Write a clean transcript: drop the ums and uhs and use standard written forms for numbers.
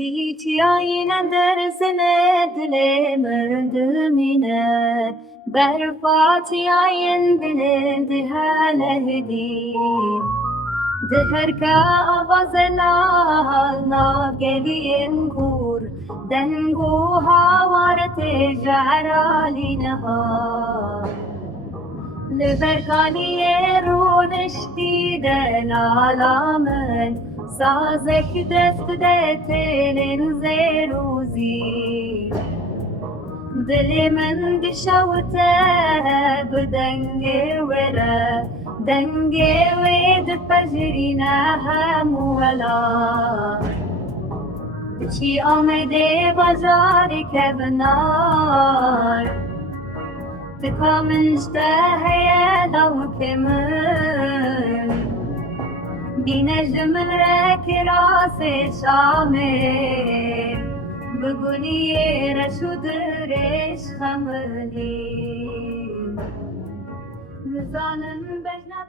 دیتی آینه در سند مردمینه برفاتی آین بلند هالهدی دهر کا آواز ناگلین کور دنگو هاورت جعرالی نها لبركاني رونشتي دلالامن سازك دست دتين زيروزي دلي من دشوته بدنجي ورا دنجي ويد فجرنا هم ولا بشي آمده بازارك بنار تكامل اشتهي لو كمان بنجم راك راس شامل بقولي رشود ريش خملي نزانن بجنة